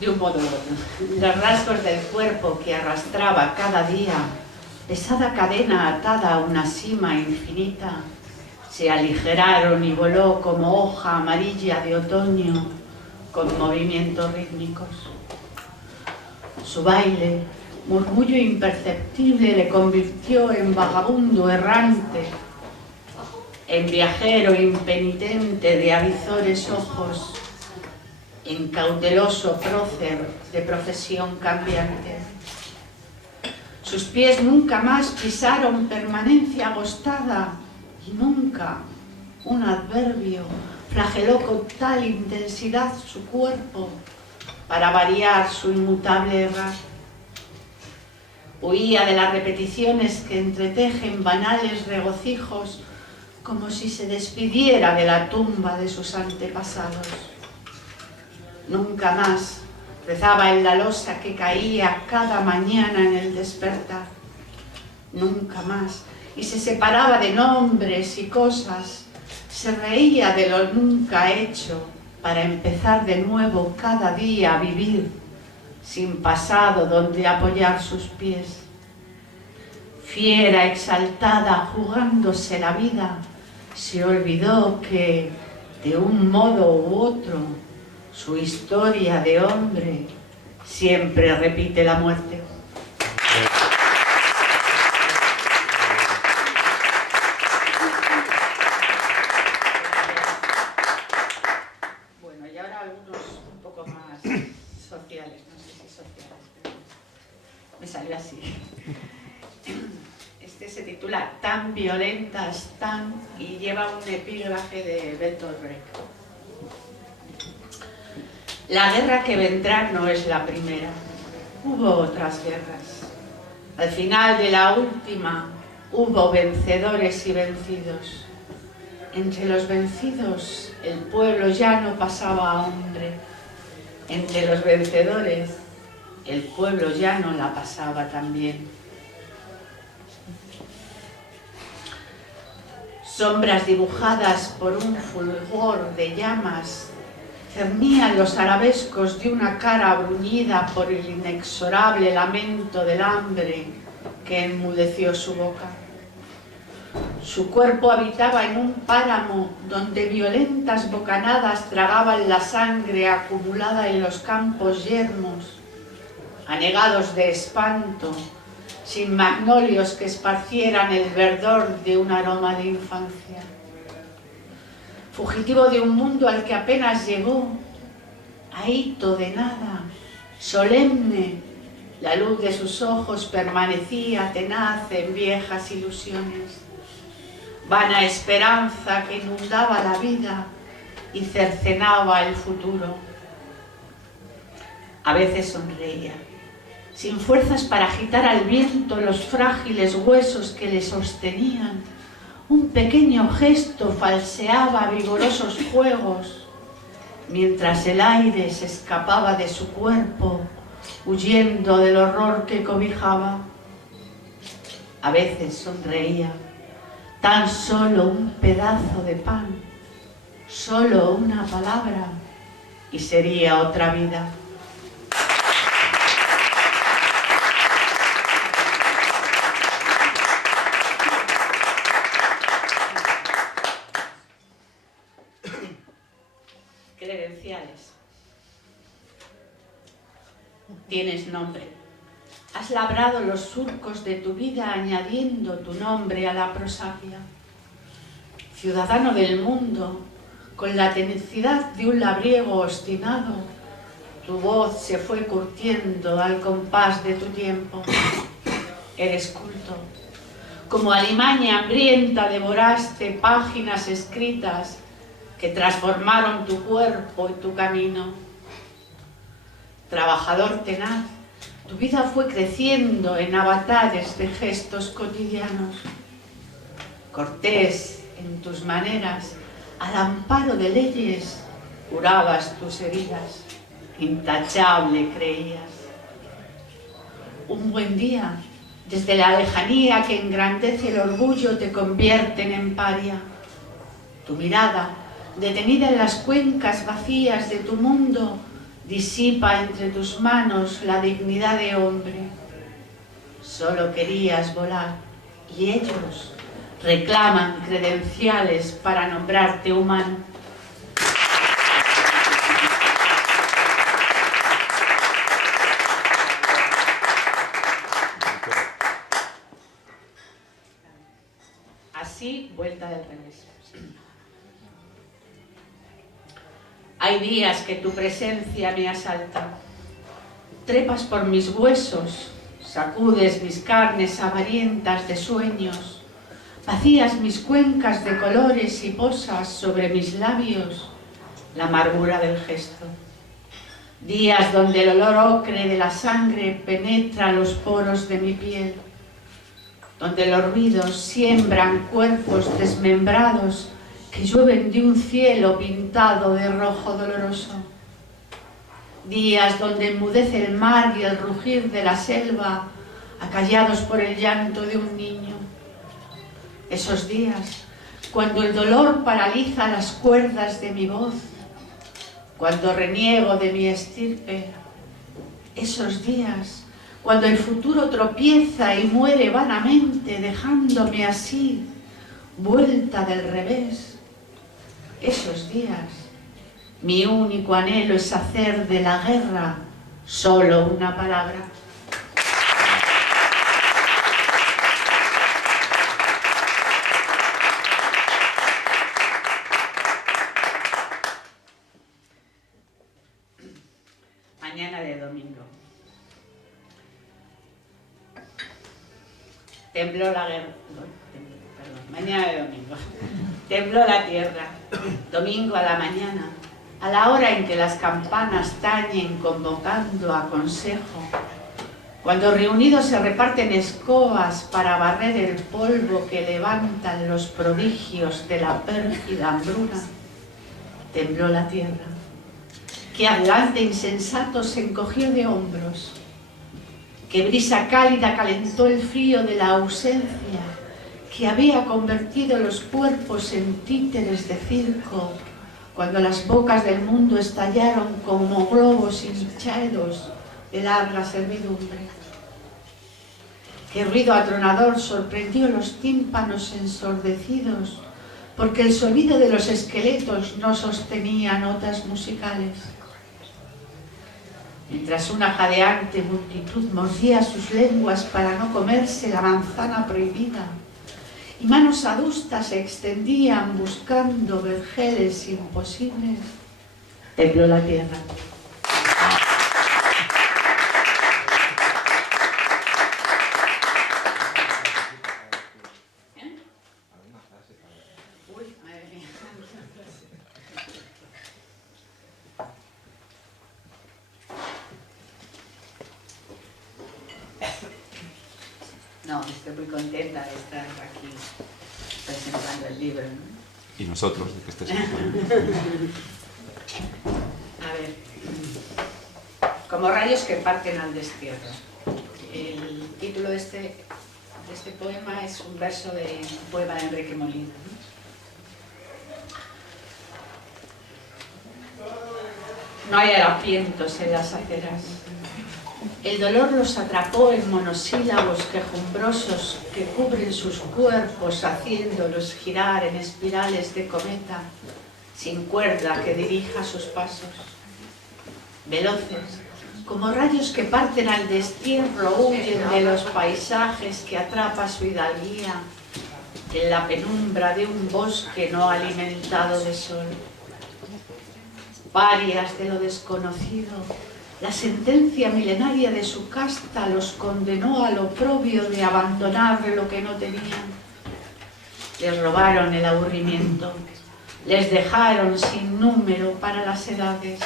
de un modo u otro. Los rasgos del cuerpo que arrastraba cada día, pesada cadena atada a una cima infinita, se aligeraron y voló como hoja amarilla de otoño con movimientos rítmicos. Su baile, murmullo imperceptible, le convirtió en vagabundo errante, en viajero impenitente de avizores ojos, en cauteloso prócer de profesión cambiante. Sus pies nunca más pisaron permanencia agostada y nunca un adverbio flageló con tal intensidad su cuerpo para variar su inmutable errar. Huía de las repeticiones que entretejen banales regocijos como si se despidiera de la tumba de sus antepasados. Nunca más rezaba en la losa que caía cada mañana en el despertar. Nunca más. Y se separaba de nombres y cosas. Se reía de lo nunca hecho para empezar de nuevo cada día a vivir sin pasado donde apoyar sus pies. Fiera exaltada, jugándose la vida, se olvidó que, de un modo u otro, su historia de hombre siempre repite la muerte. Bueno, y ahora algunos un poco más sociales, no sé si sociales, pero me salió así. Este se titula Tan violentas, tan, y lleva un epígrafe de Bertolt Brecht. La guerra que vendrá no es la primera. Hubo otras guerras. Al final de la última hubo vencedores y vencidos. Entre los vencidos el pueblo ya no pasaba a hombre. Entre los vencedores el pueblo ya no la pasaba tan bien. Sombras dibujadas por un fulgor de llamas cernían los arabescos de una cara bruñida por el inexorable lamento del hambre que enmudeció su boca. Su cuerpo habitaba en un páramo donde violentas bocanadas tragaban la sangre acumulada en los campos yermos, anegados de espanto, sin magnolios que esparcieran el verdor de un aroma de infancia. Fugitivo de un mundo al que apenas llegó, ahito de nada, solemne, la luz de sus ojos permanecía tenaz en viejas ilusiones. Vana esperanza que inundaba la vida y cercenaba el futuro. A veces sonreía, sin fuerzas para agitar al viento los frágiles huesos que le sostenían. Un pequeño gesto falseaba vigorosos juegos, mientras el aire se escapaba de su cuerpo, huyendo del horror que cobijaba. A veces sonreía, tan solo un pedazo de pan, solo una palabra, y sería otra vida. Credenciales. Tienes nombre. Has labrado los surcos de tu vida añadiendo tu nombre a la prosapia. Ciudadano del mundo, con la tenacidad de un labriego obstinado, tu voz se fue curtiendo al compás de tu tiempo. Eres culto. Como alimaña hambrienta devoraste páginas escritas que transformaron tu cuerpo y tu camino. Trabajador tenaz, tu vida fue creciendo en avatares de gestos cotidianos. Cortés en tus maneras, al amparo de leyes, curabas tus heridas. Intachable creías. Un buen día, desde la lejanía que engrandece el orgullo, te convierten en paria. Tu mirada, detenida en las cuencas vacías de tu mundo, disipa entre tus manos la dignidad de hombre. Solo querías volar y ellos reclaman credenciales para nombrarte humano. Así, vuelta del revés. Hay días que tu presencia me asalta. Trepas por mis huesos, sacudes mis carnes avarientas de sueños, vacías mis cuencas de colores y posas sobre mis labios la amargura del gesto. Días donde el olor ocre de la sangre penetra los poros de mi piel, donde los ruidos siembran cuerpos desmembrados que llueven de un cielo pintado de rojo doloroso. Días donde enmudece el mar y el rugir de la selva, acallados por el llanto de un niño. Esos días, cuando el dolor paraliza las cuerdas de mi voz, cuando reniego de mi estirpe. Esos días, cuando el futuro tropieza y muere vanamente, dejándome así, vuelta del revés. Esos días, mi único anhelo es hacer de la guerra solo una palabra. Mañana de domingo. Tembló la guerra. Perdón, mañana de domingo. Tembló la tierra. Domingo a la mañana, a la hora en que las campanas tañen convocando a consejo, cuando reunidos se reparten escobas para barrer el polvo que levantan los prodigios de la pérfida hambruna, tembló la tierra. Que adelante insensato se encogió de hombros, que brisa cálida calentó el frío de la ausencia, que había convertido los cuerpos en títeres de circo, cuando las bocas del mundo estallaron como globos hinchados de larga servidumbre. Que ruido atronador sorprendió los tímpanos ensordecidos, porque el sonido de los esqueletos no sostenía notas musicales. Mientras una jadeante multitud mordía sus lenguas para no comerse la manzana prohibida, y manos adustas se extendían buscando vergeles imposibles, tembló la tierra. Uy, madre mía. No, estoy muy contenta de estar aquí presentando el libro, ¿no? Y nosotros, de que estés aquí. A ver, como rayos que parten al destierro. El título de este poema es un verso de un poema de Enrique Molina, ¿no? No hay harapientos en las aceras. El dolor los atrapó en monosílabos quejumbrosos que cubren sus cuerpos, haciéndolos girar en espirales de cometa, sin cuerda que dirija sus pasos. Veloces, como rayos que parten al destierro, huyen de los paisajes que atrapa su hidalguía, en la penumbra de un bosque no alimentado de sol. Parias de lo desconocido, la sentencia milenaria de su casta los condenó al oprobio de abandonar lo que no tenían. Les robaron el aburrimiento, les dejaron sin número para las edades.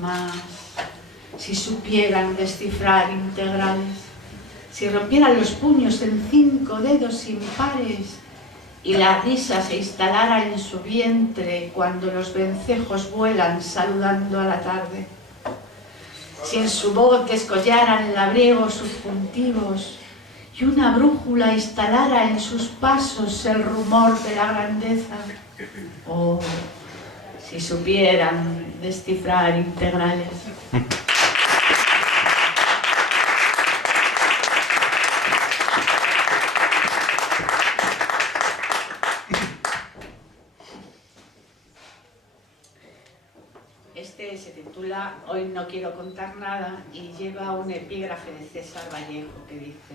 Mas, si supieran descifrar integrales, si rompieran los puños en 5 dedos impares y la risa se instalara en su vientre cuando los vencejos vuelan saludando a la tarde, si en su voz descollaran labriegos subjuntivos y una brújula instalara en sus pasos el rumor de la grandeza, oh, si supieran descifrar integrales. Este se titula Hoy no quiero contar nada y lleva un epígrafe de César Vallejo que dice: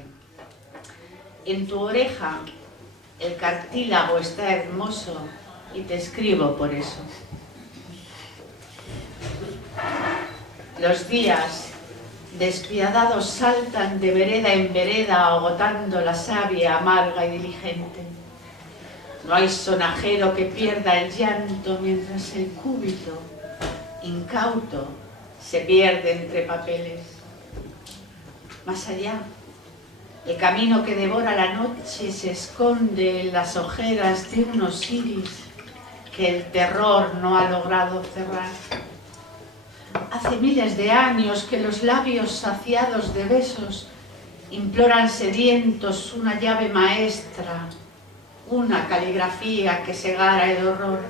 en tu oreja el cartílago está hermoso y te escribo por eso. Los días despiadados saltan de vereda en vereda agotando la savia amarga y diligente. No hay sonajero que pierda el llanto mientras el cúbito incauto se pierde entre papeles. Más allá, el camino que devora la noche se esconde en las ojeras de unos iris que el terror no ha logrado cerrar. Hace miles de años que los labios saciados de besos imploran sedientos una llave maestra, una caligrafía que segara el horror.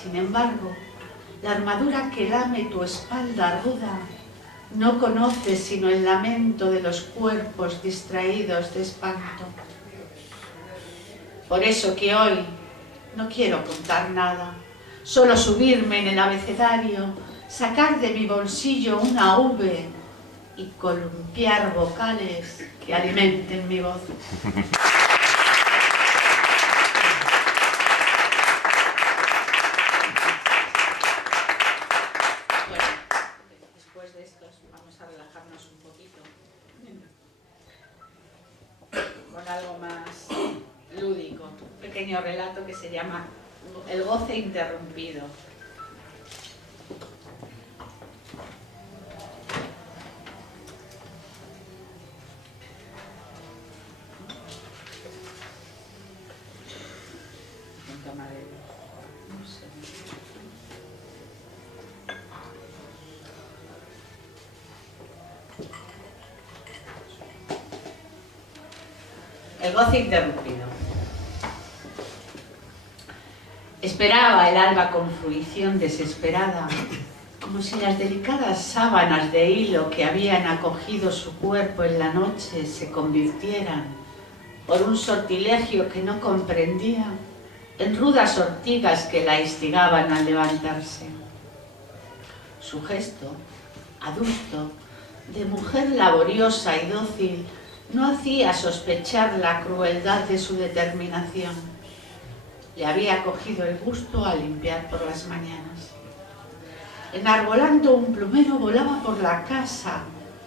Sin embargo, la armadura que lame tu espalda ruda no conoce sino el lamento de los cuerpos distraídos de espanto. Por eso que hoy no quiero contar nada, solo subirme en el abecedario, sacar de mi bolsillo una V y columpiar vocales que alimenten mi voz. Algo más lúdico, un pequeño relato que se llama El goce interrumpido. El goce interrumpido. Esperaba el alba con fruición desesperada, como si las delicadas sábanas de hilo que habían acogido su cuerpo en la noche se convirtieran, por un sortilegio que no comprendía, en rudas ortigas que la instigaban a levantarse. Su gesto, adulto, de mujer laboriosa y dócil, no hacía sospechar la crueldad de su determinación. Le había cogido el gusto a limpiar por las mañanas. Enarbolando un plumero volaba por la casa,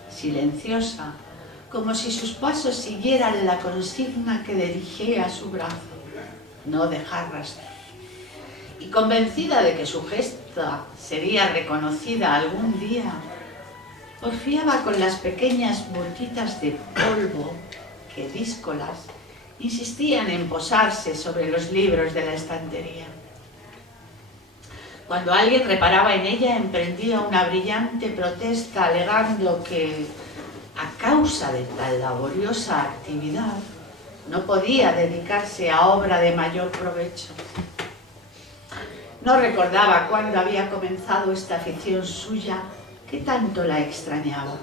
silenciosa, como si sus pasos siguieran la consigna que dirigía a su brazo: no dejar rastro. Y convencida de que su gesta sería reconocida algún día, porfiaba con las pequeñas bolsitas de polvo que, díscolas, insistían en posarse sobre los libros de la estantería. Cuando alguien reparaba en ella, emprendía una brillante protesta alegando que, a causa de tan laboriosa actividad, no podía dedicarse a obra de mayor provecho. No recordaba cuándo había comenzado esta afición suya que tanto la extrañaba.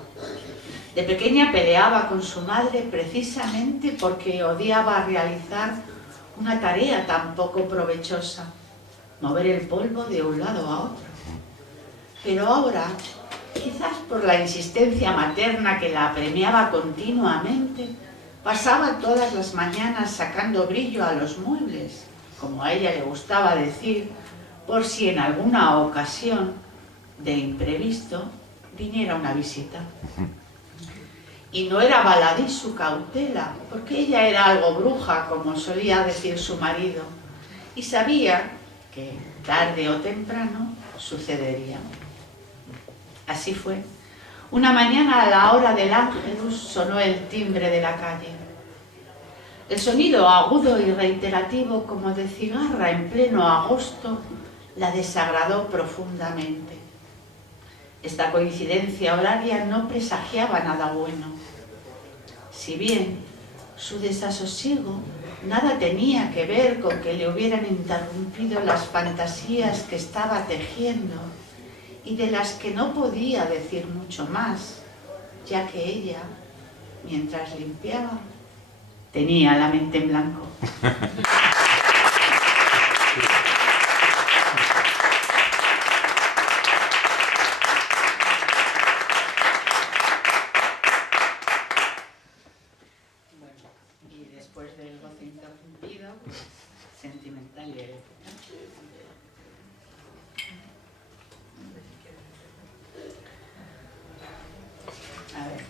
De pequeña peleaba con su madre precisamente porque odiaba realizar una tarea tan poco provechosa: mover el polvo de un lado a otro. Pero ahora, quizás por la insistencia materna que la apremiaba continuamente, pasaba todas las mañanas sacando brillo a los muebles, como a ella le gustaba decir, por si en alguna ocasión, de imprevisto, viniera una visita. Y no era baladí su cautela, porque ella era algo bruja, como solía decir su marido, y sabía que tarde o temprano sucedería. Así fue. Una mañana, a la hora del ángelus, sonó el timbre de la calle. El sonido agudo y reiterativo, como de cigarra en pleno agosto, la desagradó profundamente. Esta coincidencia horaria no presagiaba nada bueno. Si bien Su desasosiego nada tenía que ver con que le hubieran interrumpido las fantasías que estaba tejiendo y de las que no podía decir mucho más, ya que ella, mientras limpiaba, tenía la mente en blanco. Y después del goce interrumpido, pues, sentimental y erótica. A ver.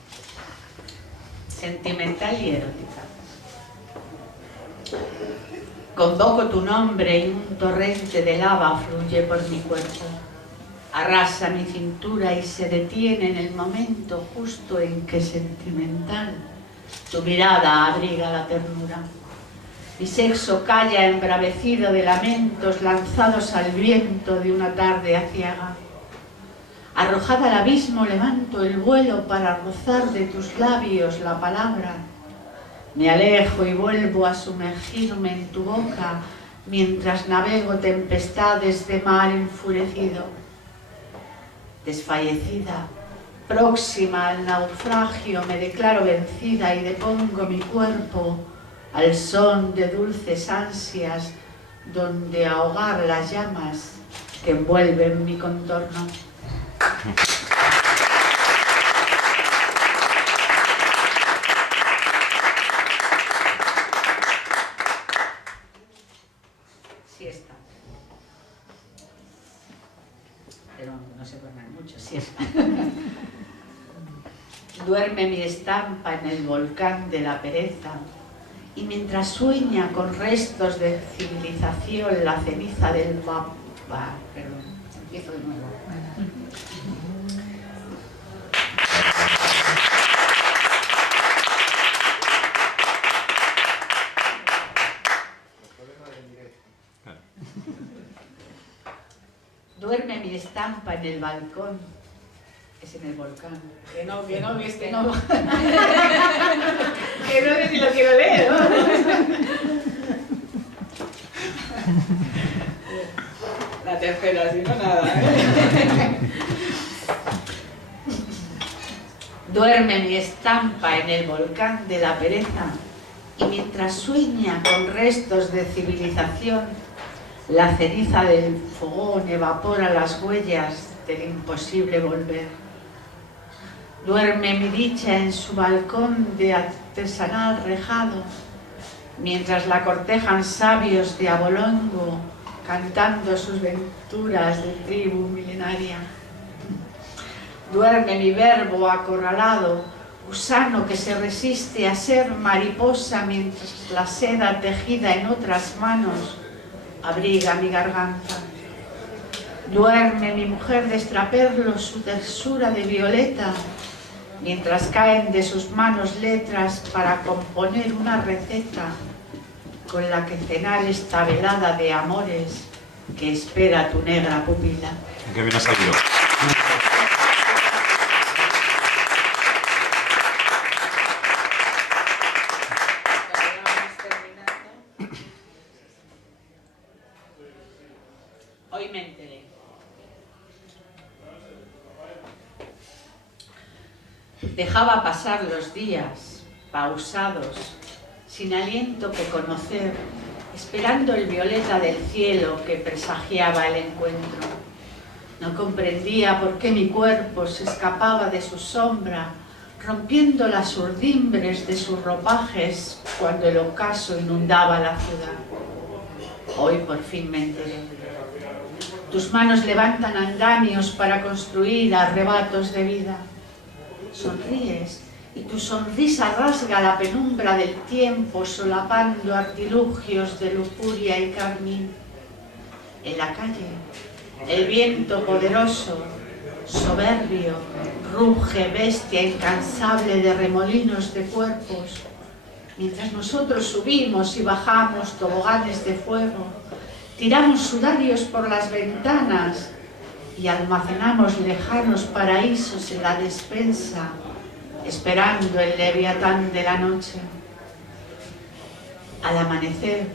Sentimental y erótica. Convoco tu nombre y un torrente de lava fluye por mi cuerpo. Arrasa mi cintura y se detiene en el momento justo en que sentimental tu mirada abriga la ternura. Mi sexo calla embravecido de lamentos lanzados al viento de una tarde aciaga. Arrojada al abismo levanto el vuelo para rozar de tus labios la palabra. Me alejo y vuelvo a sumergirme en tu boca mientras navego tempestades de mar enfurecido. Desfallecida, próxima al naufragio, me declaro vencida y depongo mi cuerpo al son de dulces ansias donde ahogar las llamas que envuelven mi contorno. Siesta. Pero no se duerme mucho, siesta. Duerme mi estampa en el volcán de la pereza y mientras sueña con restos de civilización la ceniza del vapor. Perdón, empiezo de nuevo. Duerme mi estampa en el balcón, es en el volcán. Que no, que es que no. Que no sé si lo quiero leer, ¿no? La tercera, si no nada. Duerme mi estampa en el volcán de la pereza y mientras sueña con restos de civilización, la ceniza del fogón evapora las huellas del imposible volver. Duerme mi dicha en su balcón de artesanal rejado, mientras la cortejan sabios de Abolongo, cantando sus venturas de tribu milenaria. Duerme mi verbo acorralado, gusano que se resiste a ser mariposa mientras la seda tejida en otras manos abriga mi garganta. Duerme mi mujer de extraperlo su tersura de violeta, mientras caen de sus manos letras para componer una receta con la que cenar esta velada de amores que espera tu negra pupila. Qué bien ha salido. Hoy me enteré. Dejaba pasar los días, pausados, sin aliento que conocer, esperando el violeta del cielo que presagiaba el encuentro. No comprendía por qué mi cuerpo se escapaba de su sombra, rompiendo las urdimbres de sus ropajes cuando el ocaso inundaba la ciudad. Hoy por fin me enteré. Tus manos levantan andamios para construir arrebatos de vida. Sonríes y tu sonrisa rasga la penumbra del tiempo solapando artilugios de lujuria y carmín. En la calle, el viento poderoso, soberbio, ruge bestia incansable de remolinos de cuerpos, mientras nosotros subimos y bajamos toboganes de fuego, tiramos sudarios por las ventanas y almacenamos lejanos paraísos en la despensa, esperando el leviatán de la noche. Al amanecer,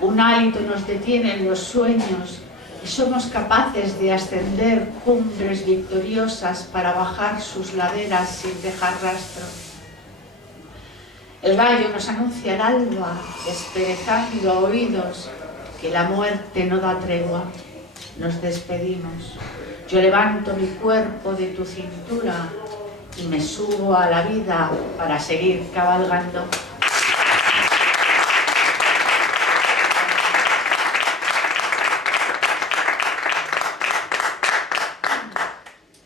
un hálito nos detiene en los sueños y somos capaces de ascender cumbres victoriosas para bajar sus laderas sin dejar rastro. El gallo nos anuncia el alba, desperezando a oídos que la muerte no da tregua. Nos despedimos. Yo levanto mi cuerpo de tu cintura y me subo a la vida para seguir cabalgando.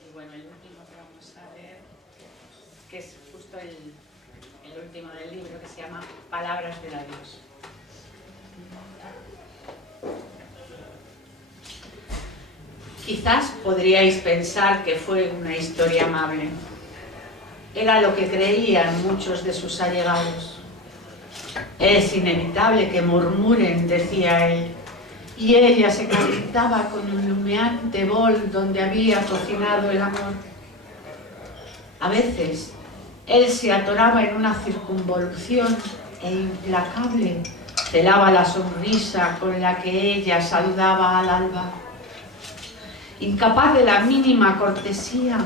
Y bueno, el último que vamos a leer, que es justo el último del libro, que se llama Palabras del Adiós. Quizás podríais pensar que fue una historia amable. Era lo que creían muchos de sus allegados. Es inevitable que murmuren, decía él, y ella se calentaba con un humeante bol donde había cocinado el amor. A veces, él se atoraba en una circunvolución e implacable celaba la sonrisa con la que ella saludaba al alba. Incapaz de la mínima cortesía,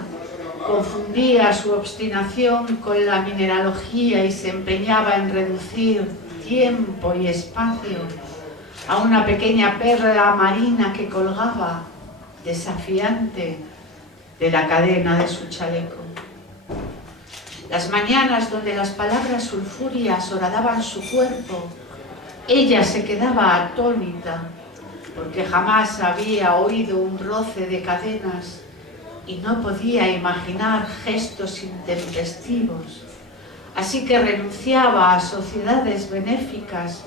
confundía su obstinación con la mineralogía y se empeñaba en reducir tiempo y espacio a una pequeña perla marina que colgaba, desafiante, de la cadena de su chaleco. Las mañanas donde las palabras sulfúreas horadaban su cuerpo, ella se quedaba atónita, porque jamás había oído un roce de cadenas y no podía imaginar gestos intempestivos, así que renunciaba a sociedades benéficas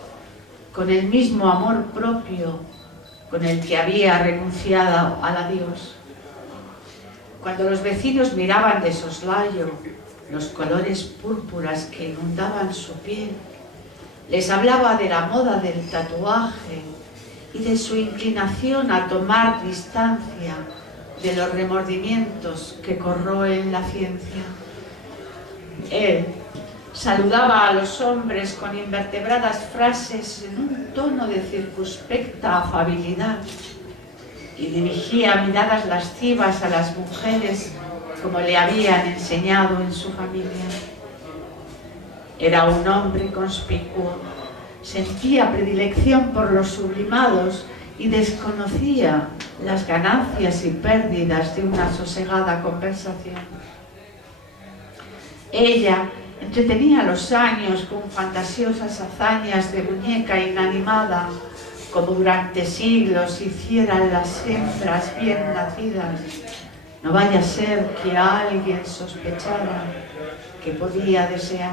con el mismo amor propio con el que había renunciado al adiós. Cuando los vecinos miraban de soslayo los colores púrpuras que inundaban su piel, les hablaba de la moda del tatuaje y de su inclinación a tomar distancia de los remordimientos que corroen la ciencia. Él saludaba a los hombres con invertebradas frases en un tono de circunspecta afabilidad y dirigía miradas lascivas a las mujeres como le habían enseñado en su familia. Era un hombre conspicuo, sentía predilección por los sublimados y desconocía las ganancias y pérdidas de una sosegada conversación. Ella entretenía los años con fantasiosas hazañas de muñeca inanimada, como durante siglos hicieran las hembras bien nacidas. No vaya a ser que alguien sospechara que podía desear.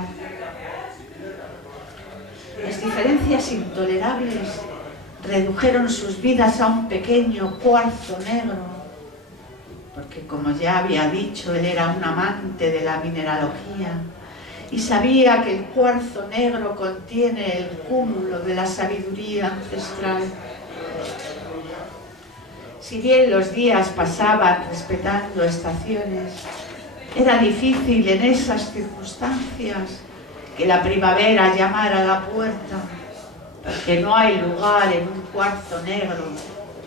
Las diferencias intolerables redujeron sus vidas a un pequeño cuarzo negro, porque como ya había dicho, él era un amante de la mineralogía y sabía que el cuarzo negro contiene el cúmulo de la sabiduría ancestral. Si bien los días pasaban respetando estaciones, era difícil en esas circunstancias que la primavera llamara a la puerta, porque no hay lugar en un cuarzo negro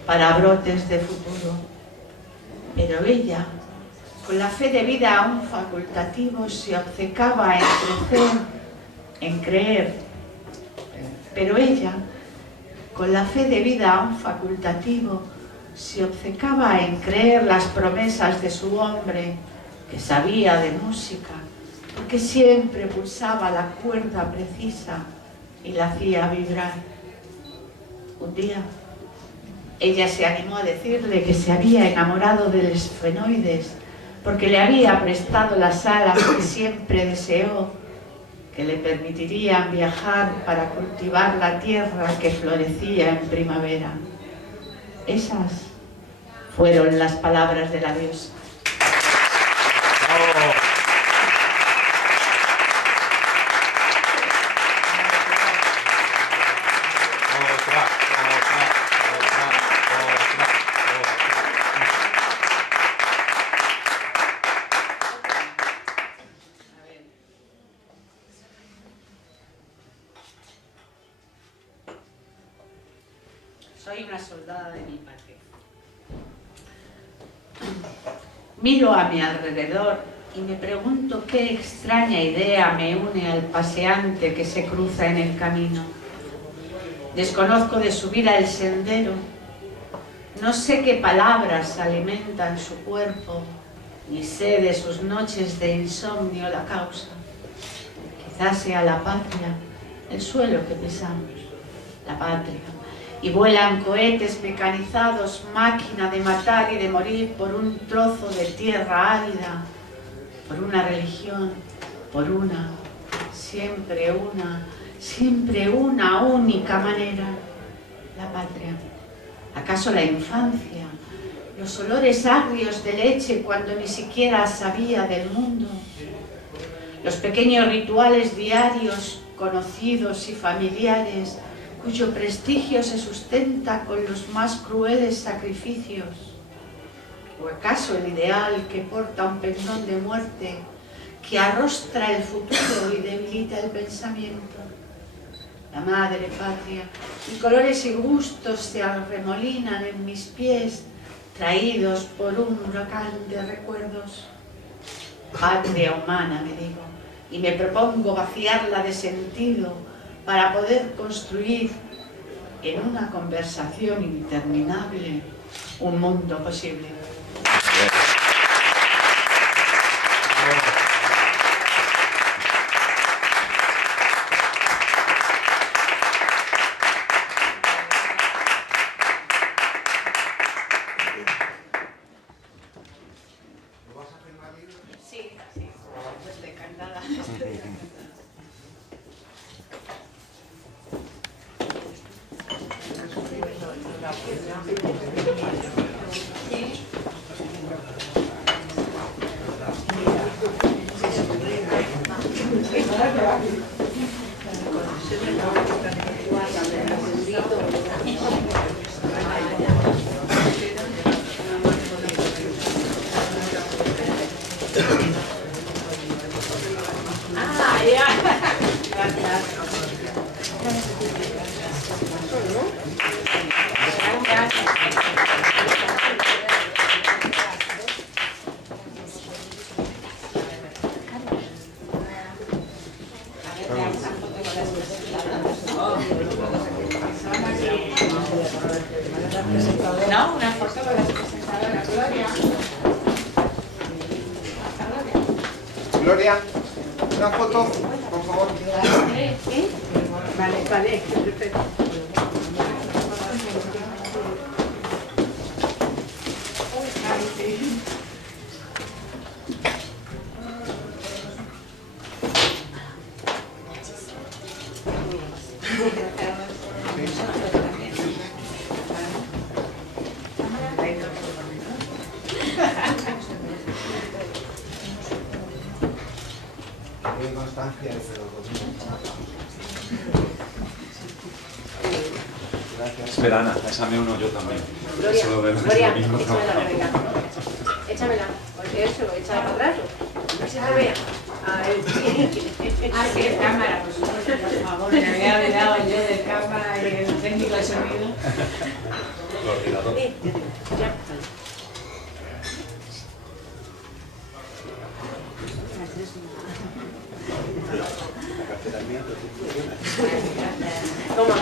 para brotes de futuro. Pero ella, con la fe debida a un facultativo, se obcecaba en crecer, en creer. Pero ella, con la fe debida a un facultativo, se obcecaba en creer las promesas de su hombre, que sabía de música, porque siempre pulsaba la cuerda precisa y la hacía vibrar. Un día, ella se animó a decirle que se había enamorado del esfenoides porque le había prestado las alas que siempre deseó, que le permitirían viajar para cultivar la tierra que florecía en primavera. Esas fueron las palabras de la diosa. Miro a mi alrededor y me pregunto qué extraña idea me une al paseante que se cruza en el camino. Desconozco de su vida el sendero, no sé qué palabras alimentan su cuerpo, ni sé de sus noches de insomnio la causa. Quizás sea la patria, el suelo que pisamos, la patria. Y vuelan cohetes mecanizados, máquina de matar y de morir por un trozo de tierra árida, por una religión, por una, siempre una única manera, la patria. ¿Acaso la infancia, los olores agrios de leche cuando ni siquiera sabía del mundo? Los pequeños rituales diarios, conocidos y familiares, cuyo prestigio se sustenta con los más crueles sacrificios. ¿O acaso el ideal que porta un pendón de muerte, que arrostra el futuro y debilita el pensamiento? La madre patria, y colores y gustos se arremolinan en mis pies, traídos por un huracán de recuerdos. Patria humana, me digo, y me propongo vaciarla de sentido para poder construir en una conversación interminable un mundo posible. ¿No? Una foto con las presentadoras. Gloria, una foto, por favor. ¿Sí? Vale, perfecto. Hay constancia de que lo Gracias. Espera, Ana, échame uno yo también. Gloria, Eso de Gloria, lo mismo. échamela, venga. Échamela, porque eso, échala para atrás. Que se te vea. A ver. Ah, sí, el cámara, por favor, me había olvidado yo del cámara y el técnico de sonido. Coordinador. Ya. Toma.